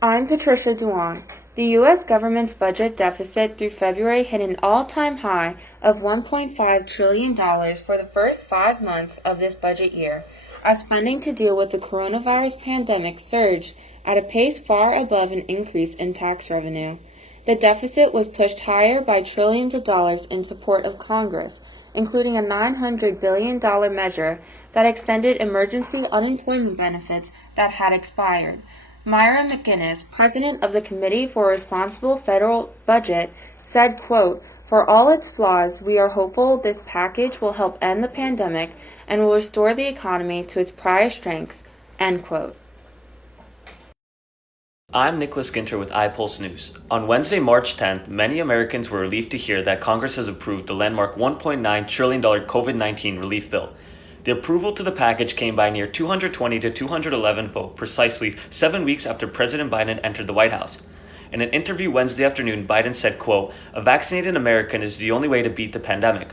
I'm Patricia Duong. The U.S. government's budget deficit through February hit an all-time high of $1.5 trillion for the first 5 months of this budget year, as funding to deal with the coronavirus pandemic surged at a pace far above an increase in tax revenue. The deficit was pushed higher by trillions of dollars in support of Congress, including a $900 billion measure that extended emergency unemployment benefits that had expired. Myra McGinnis, president of the Committee for a Responsible Federal Budget, said, quote, "For all its flaws, we are hopeful this package will help end the pandemic and will restore the economy to its prior strength," end quote. I'm Nicholas Ginter with iPULSE News. On Wednesday, March 10th, many Americans were relieved to hear that Congress has approved the landmark $1.9 trillion COVID-19 relief bill. The approval to the package came by near 220 to 211 vote, precisely 7 weeks after President Biden entered the White House. In an interview Wednesday afternoon, Biden said, quote, "A vaccinated American is the only way to beat the pandemic,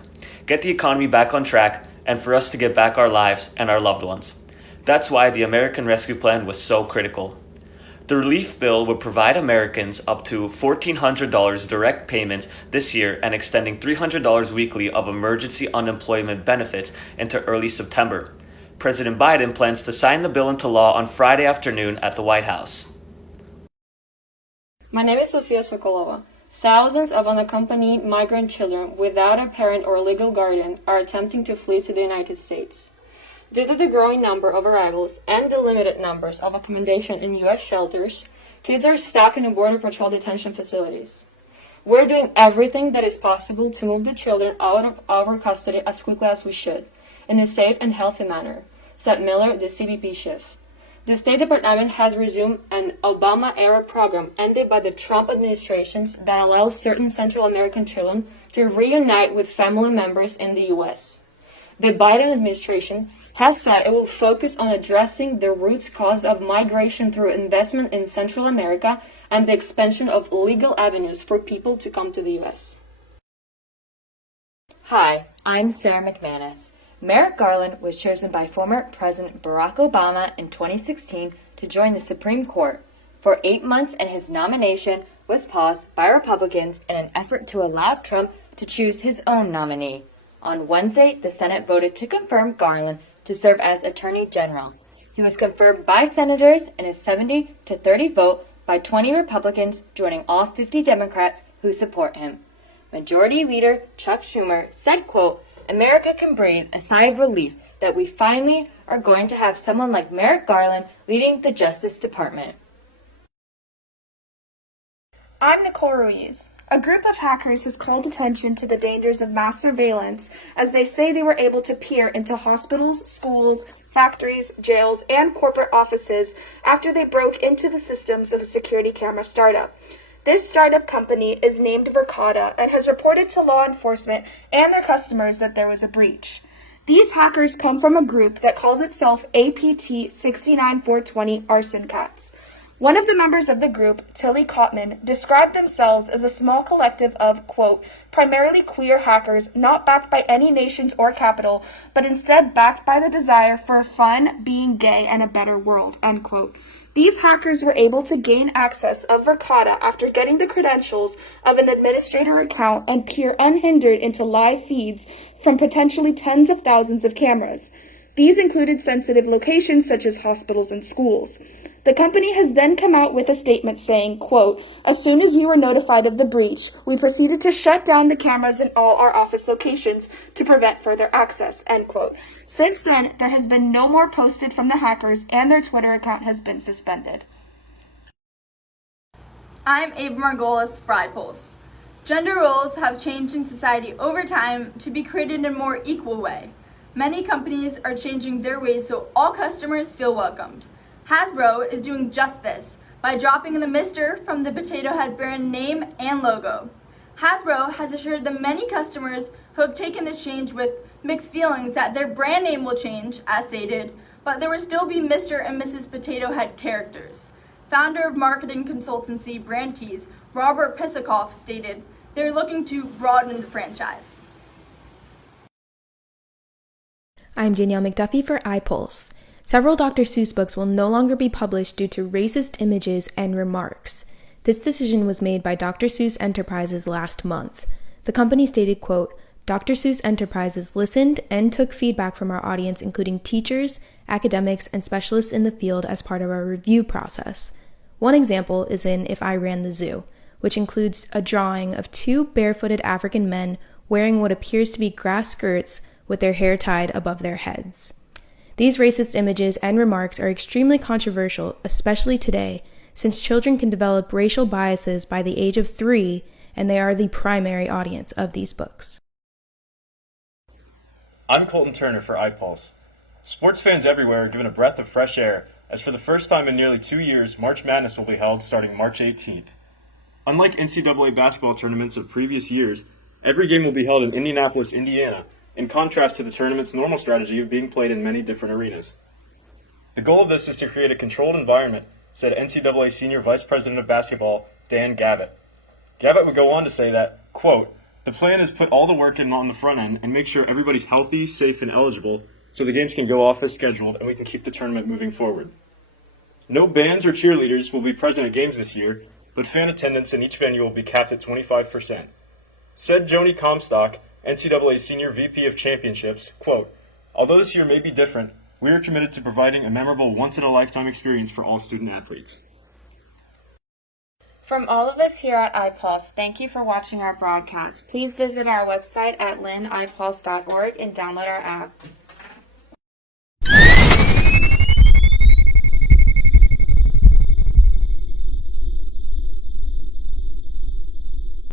get the economy back on track, and for us to get back our lives and our loved ones. That's why the American Rescue Plan was so critical." The relief bill would provide Americans up to $1,400 direct payments this year and extending $300 weekly of emergency unemployment benefits into early September. President Biden plans to sign the bill into law on Friday afternoon at the White House. My name is Sofia Sokolova. Thousands of unaccompanied migrant children without a parent or legal guardian are attempting to flee to the United States. Due to the growing number of arrivals and the limited numbers of accommodation in U.S. shelters, kids are stuck in the Border Patrol detention facilities. We're doing everything that is possible to move the children out of our custody as quickly as we should, in a safe and healthy manner, said Miller, the CBP chief. The State Department has resumed an Obama-era program ended by the Trump administrations that allows certain Central American children to reunite with family members in the U.S. The Biden administration has said it will focus on addressing the root cause of migration through investment in Central America and the expansion of legal avenues for people to come to the U.S. Hi, I'm Sarah McManus. Merrick Garland was chosen by former President Barack Obama in 2016 to join the Supreme Court. For 8 months, and his nomination was paused by Republicans in an effort to allow Trump to choose his own nominee. On Wednesday, the Senate voted to confirm Garland to serve as Attorney General. He was confirmed by senators in a 70-30 vote by 20 Republicans, joining all 50 Democrats who support him. Majority Leader Chuck Schumer said, quote, "America can breathe a sigh of relief that we finally are going to have someone like Merrick Garland leading the Justice Department." I'm Nicole Ruiz. A group of hackers has called attention to the dangers of mass surveillance as they say they were able to peer into hospitals, schools, factories, jails, and corporate offices after they broke into the systems of a security camera startup. This startup company is named Verkada and has reported to law enforcement and their customers that there was a breach. These hackers come from a group that calls itself APT 69420 Arson Cats. One of the members of the group, Tilly Cotman, described themselves as a small collective of, quote, "primarily queer hackers not backed by any nations or capital, but instead backed by the desire for fun, being gay, and a better world," end quote. These hackers were able to gain access of Verkada after getting the credentials of an administrator account and peer unhindered into live feeds from potentially tens of thousands of cameras. These included sensitive locations such as hospitals and schools. The company has then come out with a statement saying, quote, "As soon as we were notified of the breach, we proceeded to shut down the cameras in all our office locations to prevent further access," end quote. Since then, there has been no more posted from the hackers and their Twitter account has been suspended. I'm Ava Margulies for iPULSE. Gender roles have changed in society over time to be created in a more equal way. Many companies are changing their ways so all customers feel welcomed. Hasbro is doing just this by dropping the Mr. from the Potato Head brand name and logo. Hasbro has assured the many customers who have taken this change with mixed feelings that their brand name will change, as stated, but there will still be Mr. and Mrs. Potato Head characters. Founder of marketing consultancy Brand Keys, Robert Pisakoff, stated they're looking to broaden the franchise. I'm Danielle McDuffie for iPULSE. Several Dr. Seuss books will no longer be published due to racist images and remarks. This decision was made by Dr. Seuss Enterprises last month. The company stated, quote, Dr. Seuss Enterprises listened and took feedback from our audience, including teachers, academics, and specialists in the field as part of our review process. One example is in If I Ran the Zoo, which includes a drawing of two barefooted African men wearing what appears to be grass skirts with their hair tied above their heads. These racist images and remarks are extremely controversial, especially today, since children can develop racial biases by the age of 3, and they are the primary audience of these books. I'm Colton Turner for iPULSE. Sports fans everywhere are given a breath of fresh air, as for the first time in nearly 2 years, March Madness will be held starting March 18th. Unlike NCAA basketball tournaments of previous years, every game will be held in Indianapolis, Indiana, in contrast to the tournament's normal strategy of being played in many different arenas. The goal of this is to create a controlled environment, said NCAA Senior Vice President of Basketball, Dan Gavitt. Gavitt would go on to say that, quote, the plan is put all the work in on the front end and make sure everybody's healthy, safe, and eligible so the games can go off as scheduled and we can keep the tournament moving forward. No bands or cheerleaders will be present at games this year, but fan attendance in each venue will be capped at 25%. Said Joni Comstock, NCAA Senior VP of Championships, quote, although this year may be different, we are committed to providing a memorable once-in-a-lifetime experience for all student athletes. From all of us here at iPulse, thank you for watching our broadcast. Please visit our website at linipulse.org and download our app.